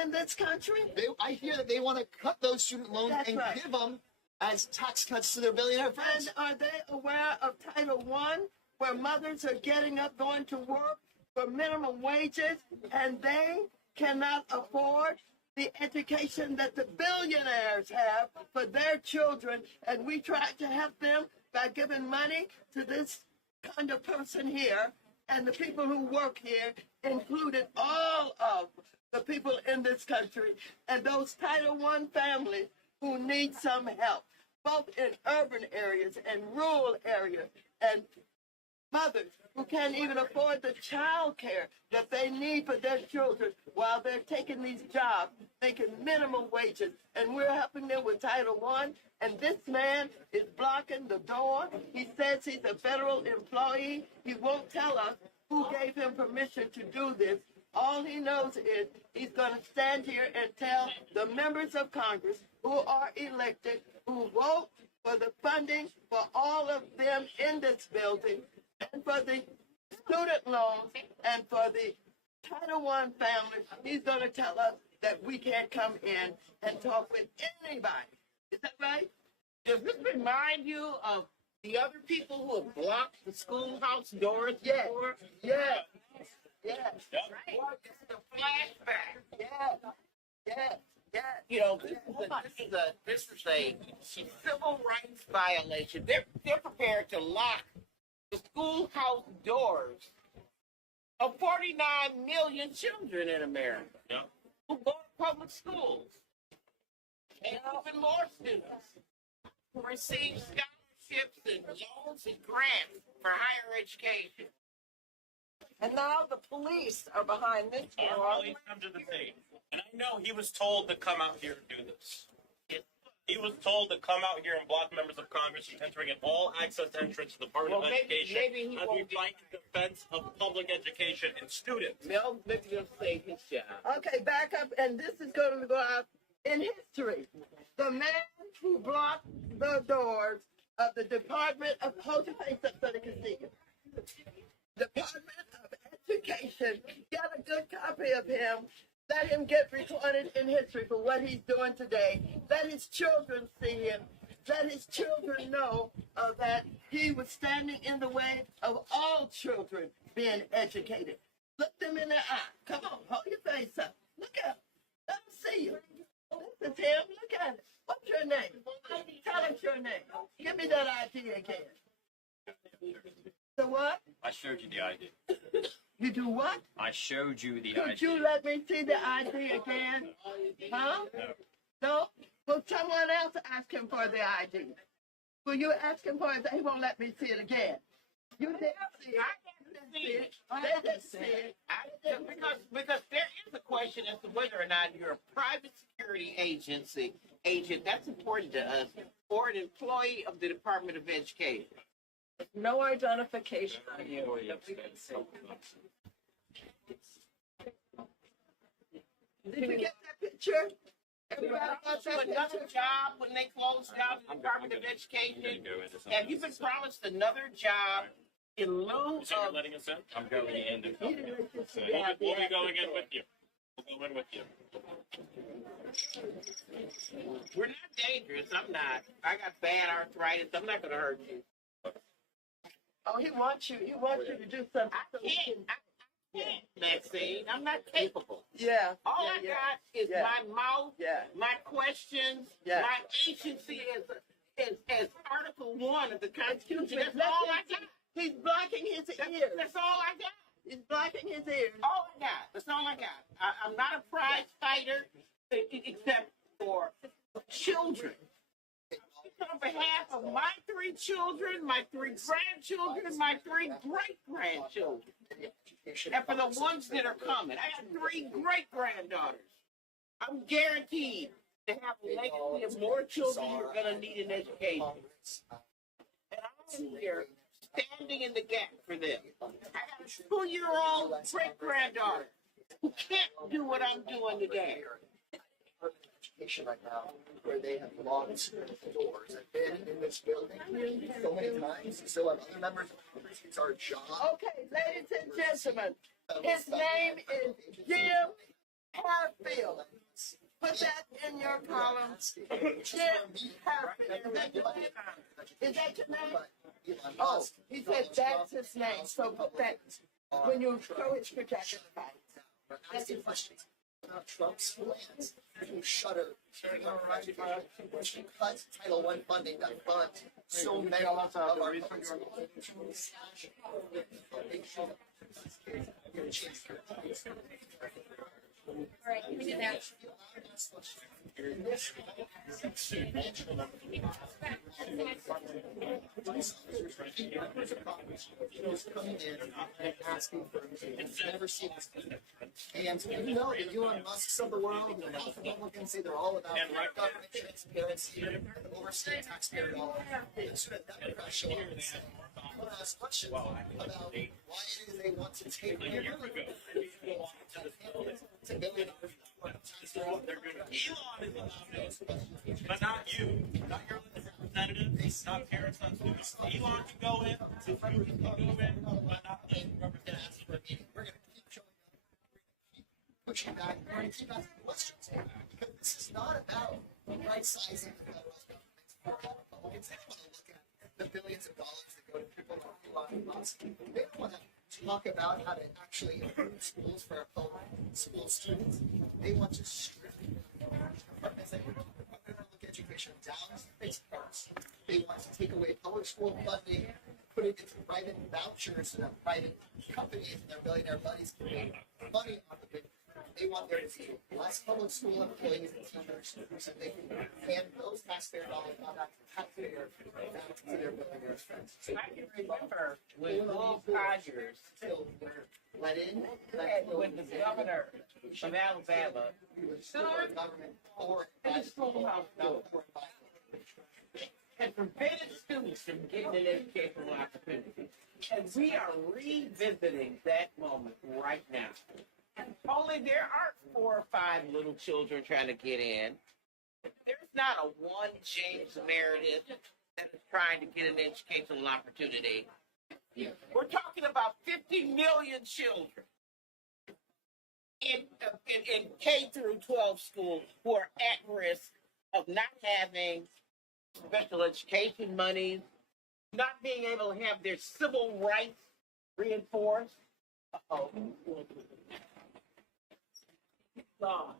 in this country? I hear that they want to cut those student loans and give them as tax cuts to their billionaire friends. And are they aware of Title I, where mothers are getting up, going to work for minimum wages, and they cannot afford the education that the billionaires have for their children, and we try to help them by giving money to this kind of person here, and the people who work here included all of the people in this country, and those Title I families who need some help, both in urban areas and rural areas, and mothers who can't even afford the child care that they need for their children while they're taking these jobs, making minimum wages, and we're helping them with Title I, and this man is blocking the door. He says he's a federal employee. He won't tell us who gave him permission to do this. All he knows is he's going to stand here and tell the members of Congress who are elected, who vote for the funding for all of them in this building, and for the student loans, and for the Title I families, he's going to tell us that we can't come in and talk with anybody. Is that right? Does this remind you of the other people who have blocked the schoolhouse doors before? Yes. Yes. Right. It's a flashback. Yes. You know, this is a civil rights violation. They're prepared to lock the schoolhouse doors of 49 million children in America who go to public schools, and even more students who receive scholarships and loans and grants for higher education. And now the police are behind this door. Our police come to the scene. And I know he was told to come out here and do this. He was told to come out here and block members of Congress from entering an all-access entrance to the Department of Education as we fight in defense of public education and students. Mel, maybe he'll save his job. Okay, back up, and this is going to go out in history. The man who blocked the doors of the Department of Education, so they can see you. Department of Education, get a good copy of him. Let him get recorded in history for what he's doing today. Let his children see him. let his children know that he was standing in the way of all children being educated. Look them in the eye. Come on, hold your face up. Look at him. Let them see you. This is him. Look at it. What's your name? Tell us your name. Give me that ID again. The what? I showed you the ID. You do what? I showed you the ID. Could you let me see the ID again? Huh? No? Will someone else ask him for the ID? Will you ask him for it? He won't let me see it again. You didn't see it. They didn't see it. Because there is a question as to whether or not you're a private security agent, that's important to us, or an employee of the Department of Education. No identification on you. Did you get that picture? Everybody got that Another picture? job when they closed down the Department of Education. Have you been promised another job in lieu So you're of? letting us in? I'm going in. He didn't let you see We'll the be ID. going in with you. We'll go in with you. We're not dangerous. I'm not. I got bad arthritis. I'm not going to hurt you. Oh, he wants you. He wants you to do something. I can't, Maxine. I'm not capable. Yeah. All I got is my mouth, my questions, Yeah. my agency as Article 1 of the Constitution. That's all I got. He's blocking his ears. That's all I got. He's blocking his ears. All I got. That's all I got. I'm not a prize fighter except for children. On behalf of my 3 children, my 3 grandchildren, my 3 great-grandchildren, and for the ones that are coming. I have 3 great-granddaughters. I'm guaranteed to have a legacy of more children who are going to need an education. And I'm here standing in the gap for them. I got a 2-year-old great-granddaughter who can't do what I'm doing today. Education right now, where they have locked the doors. I've been in this building so many times. So have other members of Congress. It's our job. Okay, ladies and gentlemen, his name is Jim Harfield. Put that in your column. Jim Harfield. Is that your name? Oh, he said that's his name. So put that when you show his protection. Asking questions about Trump's plans to shutter cut Title I funding that fund so many of our schools. All right, can we do that? Coming in and asking for never seen this before. And you know the Elon Musks of the world and the House Republicans say they're all about government transparency and oversight taxpayer dollars. So that Democrats show up and say, I want to ask questions about why it is they want to take $1 billion Elon is allowed, but not you, not your representatives, not parents, not students. Elon can go in, the president can go in, but not the representatives. We're going to keep showing up, keep pushing back, we're going to keep asking questions. Because this is not about right-sizing the federal government. Republicans, they don't want to look at the billions of dollars that go to people like Elon Musk. They don't want to talk about how to actually improve schools for our public school students. They want to strip departments that public education down to its parts. They want to take away public school funding, put it into private vouchers so that private companies and their billionaire buddies can make money off of it. They want there to be less public school employees and teachers so they can hand those taxpayer dollars back to taxpayers back to their billionaire friends. So I can remember when Will Conyers let in, when the governor of Alabama stood in the schoolhouse door and prevented students from getting an educational opportunity. And we are revisiting that moment right now. Only there aren't 4 or 5 little children trying to get in. There's not a one James Meredith that is trying to get an educational opportunity. We're talking about 50 million children in in K through 12 schools who are at risk of not having special education monies, not being able to have their civil rights reinforced. Uh-oh. God.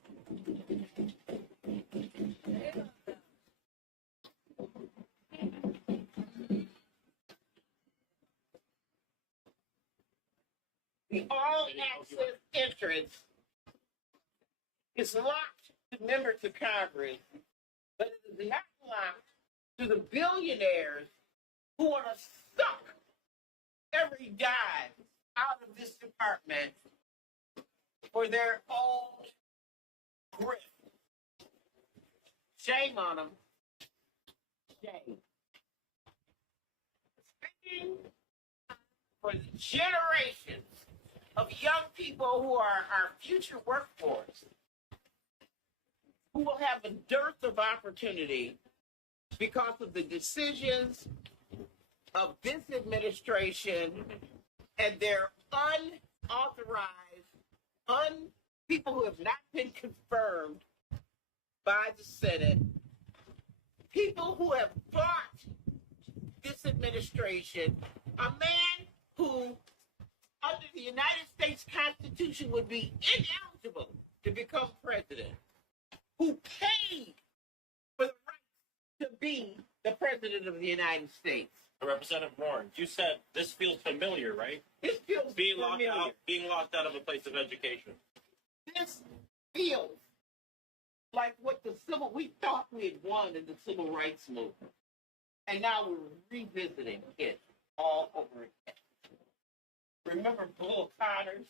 The all access entrance is locked to members of Congress, but it is not locked to the billionaires who want to suck every dime out of this department for their own grip. Shame on them. Shame. Speaking for the generations of young people who are our future workforce, who will have a dearth of opportunity because of the decisions of this administration and their unauthorized, people who have not been confirmed by the Senate, people who have bought this administration, a man who, under the United States Constitution, would be ineligible to become president, who paid for the right to be the president of the United States. Representative Warren, you said this feels familiar, right? This feels being familiar. Being locked out of a place of education. This feels like what we thought we had won in the civil rights movement. And now we're revisiting it all over again. Remember Bull Connors?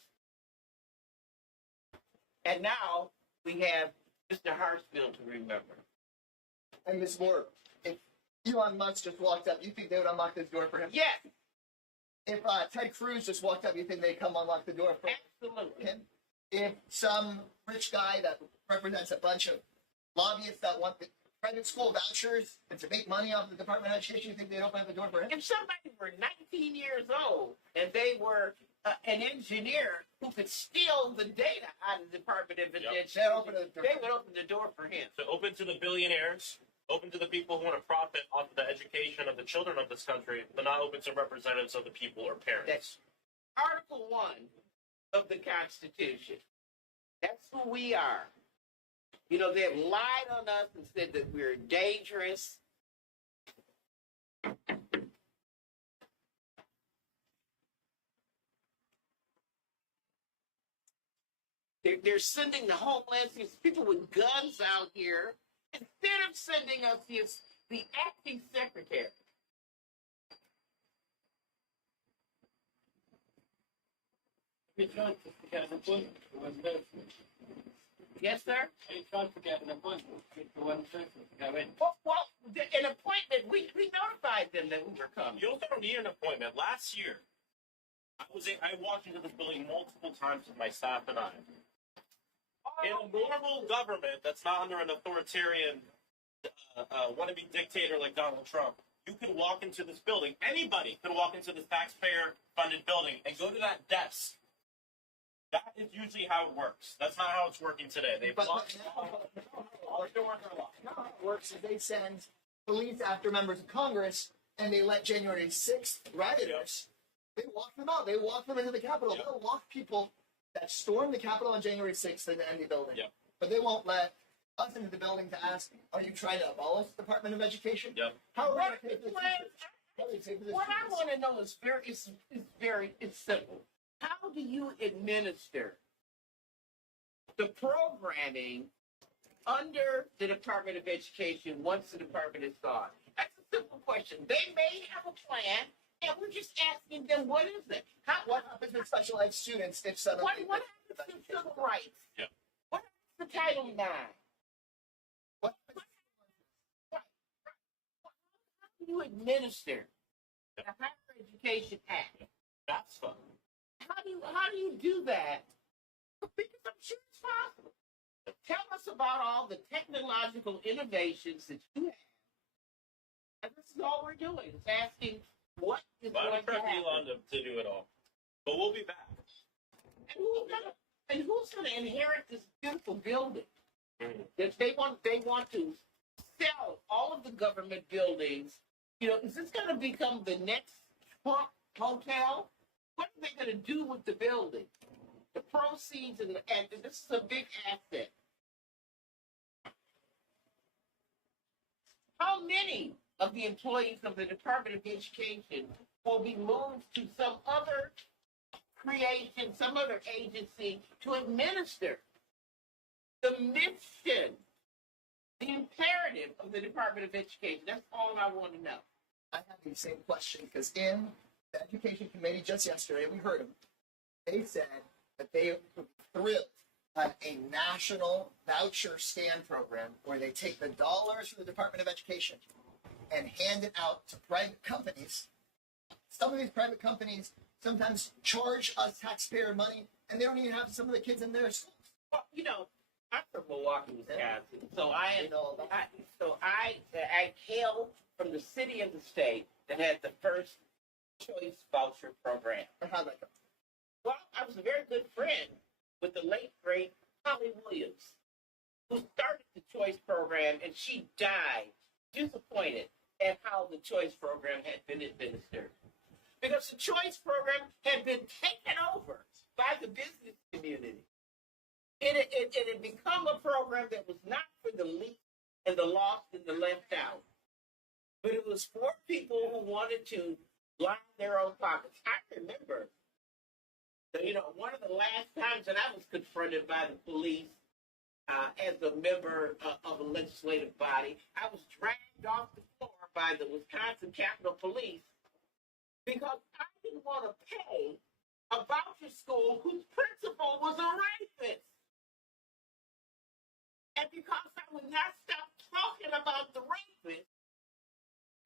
And now we have Mr. Hartsfield to remember. And Ms. Moore, if Elon Musk just walked up, you think they would unlock this door for him? Yes. If Ted Cruz just walked up, you think they'd come unlock the door for him? If some rich guy that represents a bunch of lobbyists that want the private school vouchers and to make money off the Department of Education, you think they'd open up the door for him? If somebody were 19 years old and they were an engineer who could steal the data out of the Department of Education, they would open the door for him. So open to the billionaires, open to the people who want to profit off of the education of the children of this country, but not open to representatives of the people or parents. That's Article 1 of the Constitution. That's who we are. You know, they've lied on us and said that we're dangerous. They're sending the Homeland Security people with guns out here instead of sending us the acting secretary. Yes, sir? Well, an appointment, we notified them that we were coming. You also don't need an appointment. Last year, I walked into this building multiple times with my staff and I. In a normal government that's not under an authoritarian wannabe dictator like Donald Trump, you could walk into this building, anybody could walk into this taxpayer-funded building and go to that desk. That is usually how it works. That's not how it's working today. They've locked all the doors are locked. Now how it works is they send police after members of Congress and they let January 6th rioters, they walk them out. They walk them into the Capitol. Yep. They'll walk people that stormed the Capitol on January 6th into the building. Yep. But they won't let us into the building to ask, are you trying to abolish the Department of Education? Yep. How are we What going to pay for this? What I want to know is it's simple. How do you administer the programming under the Department of Education once the department is gone? That's a simple question. They may have a plan, and we're just asking them, what is it? What happens with special ed students if suddenly... What happens to civil rights? Yep. What happens to Title IX? How do you administer the Higher Education Act? That's fun. How do you do that? Because I'm sure it's possible. Tell us about all the technological innovations that you have. And this is all we're doing. It's asking what is Well, going I'm to happen. Elon to do it all. But we'll be back. And who's gonna inherit this beautiful building? That they want to sell all of the government buildings. You know, is this going to become the next Trump hotel? What are they going to do with the building? The proceeds, and this is a big asset. How many of the employees of the Department of Education will be moved to some other creation, some other agency to administer the mission, the imperative of the Department of Education? That's all I want to know. I have the same question because in the Education Committee just yesterday, we heard them. They said that they were thrilled on a national voucher stand program where they take the dollars from the Department of Education and hand it out to private companies. Some of these private companies sometimes charge us taxpayer money, and they don't even have some of the kids in their schools. Well, you know, I'm from Milwaukee, Wisconsin, so I hail from the city and the state that had the first choice voucher program. How'd that go? Well, I was a very good friend with the late great Holly Williams, who started the choice program, and she died disappointed at how the choice program had been administered. Because the choice program had been taken over by the business community. It had become a program that was not for the least and the lost and the left out. But it was for people who wanted to line their own pockets. I remember, you know, one of the last times that I was confronted by the police as a member of a legislative body, I was dragged off the floor by the Wisconsin Capitol Police because I didn't want to pay a voucher school whose principal was a rapist. And because I would not stop talking about the rapist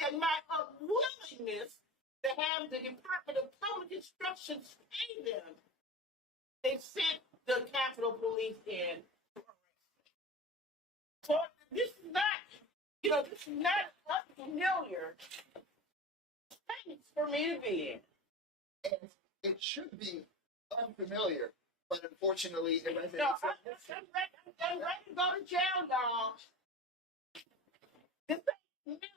and my unwillingness to have the Department of Public Instruction pay them, they sent the Capitol Police in. So this is not, you know, this is not unfamiliar space for me to be in. And it should be unfamiliar, but unfortunately, it resonates. No, I'm ready to go to jail, y'all. This ain't new.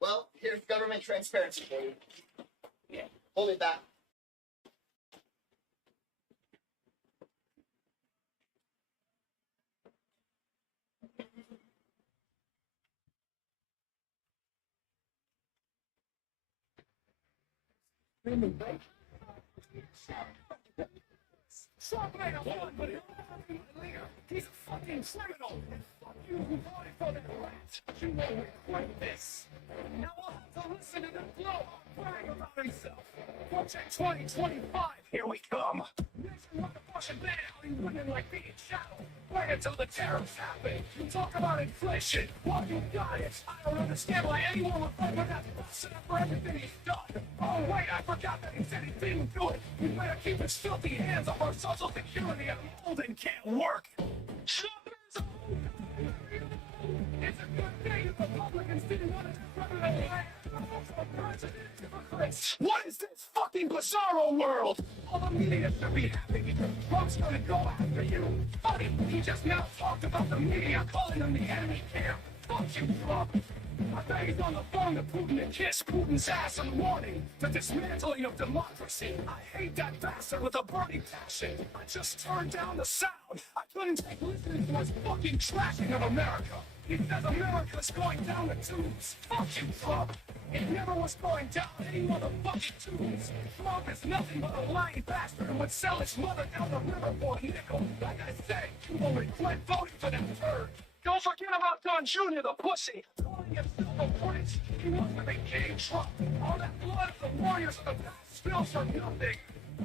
Well, here's government transparency for you. Yeah. Hold it back. He's a fucking criminal. Fuck you who voted for that rat. You know we quit this. Now we'll have to listen to the blow brag about himself. Project 2025, here we come. Nation want to push it down. He's winning like being shadowed. Wait until the tariffs happen. You talk about inflation. Well, you got it. I don't understand why anyone would vote for that precedent for everything he's done. Oh, wait, I forgot that he said he didn't do it. We better keep his filthy hands off our Social Security and Holden can't work. It's a good thing that Republicans didn't want to What is this fucking bizarro world? All the media should be happy. Trump's gonna go after you. Funny, he just now talked about the media calling them the enemy camp. Fuck you, Trump. I bet he's on the phone to Putin and kiss Putin's ass in the morning. The dismantling of democracy. I hate that bastard with a burning passion. I just turned down the sound. I couldn't take listening to his fucking trashing of America. He says America's going down the tubes. Fuck you, Trump. It never was going down any motherfucking tubes. Trump is nothing but a lying bastard who would sell his mother down the river for a nickel. Like I said, you will regret voting for that turd. Don't forget about Don Jr., the pussy. Calling himself a prince. He wants to be King Trump. All that blood of the warriors of the past spills for nothing.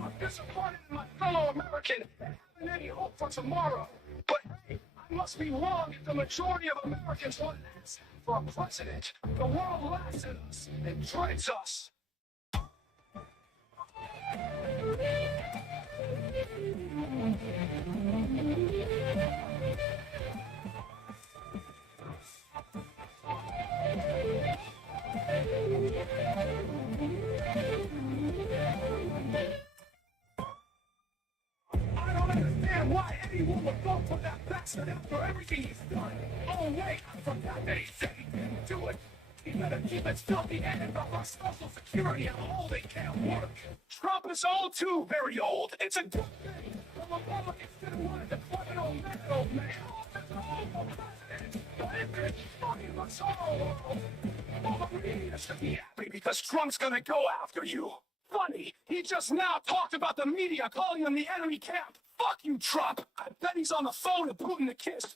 I'm disappointed in my fellow American and having any hope for tomorrow. But hey, I must be wrong if the majority of Americans want an ass for a president. The world laughs at us and dreads us. I don't understand why anyone would vote for that bastard. blasted after everything he's done. Oh wait, I forgot that he said he didn't do it. He better keep his filthy hand off our Social Security and all they can't work. Trump is old too, very old. It's a good thing. The Republicans didn't want to deploy an old man, old man. Oh, president. But if it's fucking us all, all the media should be happy because Trump's gonna go after you. Funny, he just now talked about the media calling him the enemy camp. Fuck you, Trump. I bet he's on the phone to Putin to kiss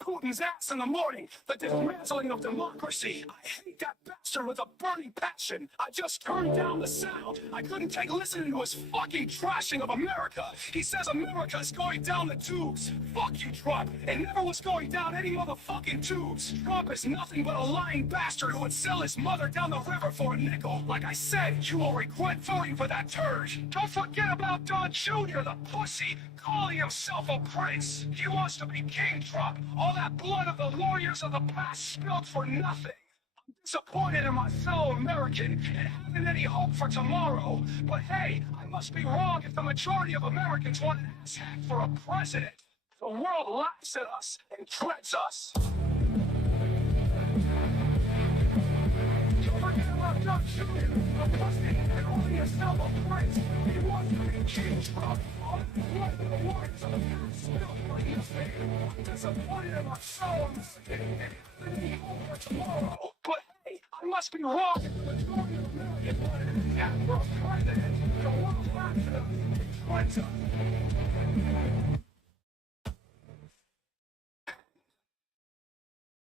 Putin's ass in the morning. The dismantling of democracy. I hate that bastard with a burning passion. I just turned down the sound. I couldn't take listening to his fucking trashing of America. He says America is going down the tubes. Fuck you, Trump. It never was going down any motherfucking tubes. Trump is nothing but a lying bastard who would sell his mother down the river for a nickel. Like I said, you will regret voting for that turd. Don't forget about Don Jr., the pussy. Calling himself a prince. He wants to be king, Trump. All that blood of the lawyers of the past spilled for nothing. I'm disappointed in my fellow American and haven't any hope for tomorrow. But hey, I must be wrong if the majority of Americans want an asshat for a president. The world laughs at us and dreads us. Don't forget about Don Jr., a pussy and calling himself a prince. He wants to be king, Trump. All that blood of the lawyers of the past spilled for nothing. I'm disappointed in my fellow American and haven't any hope for tomorrow. But hey, I must be wrong if the majority of Americans want an asshat for a president. The world laughs at us and dreads us.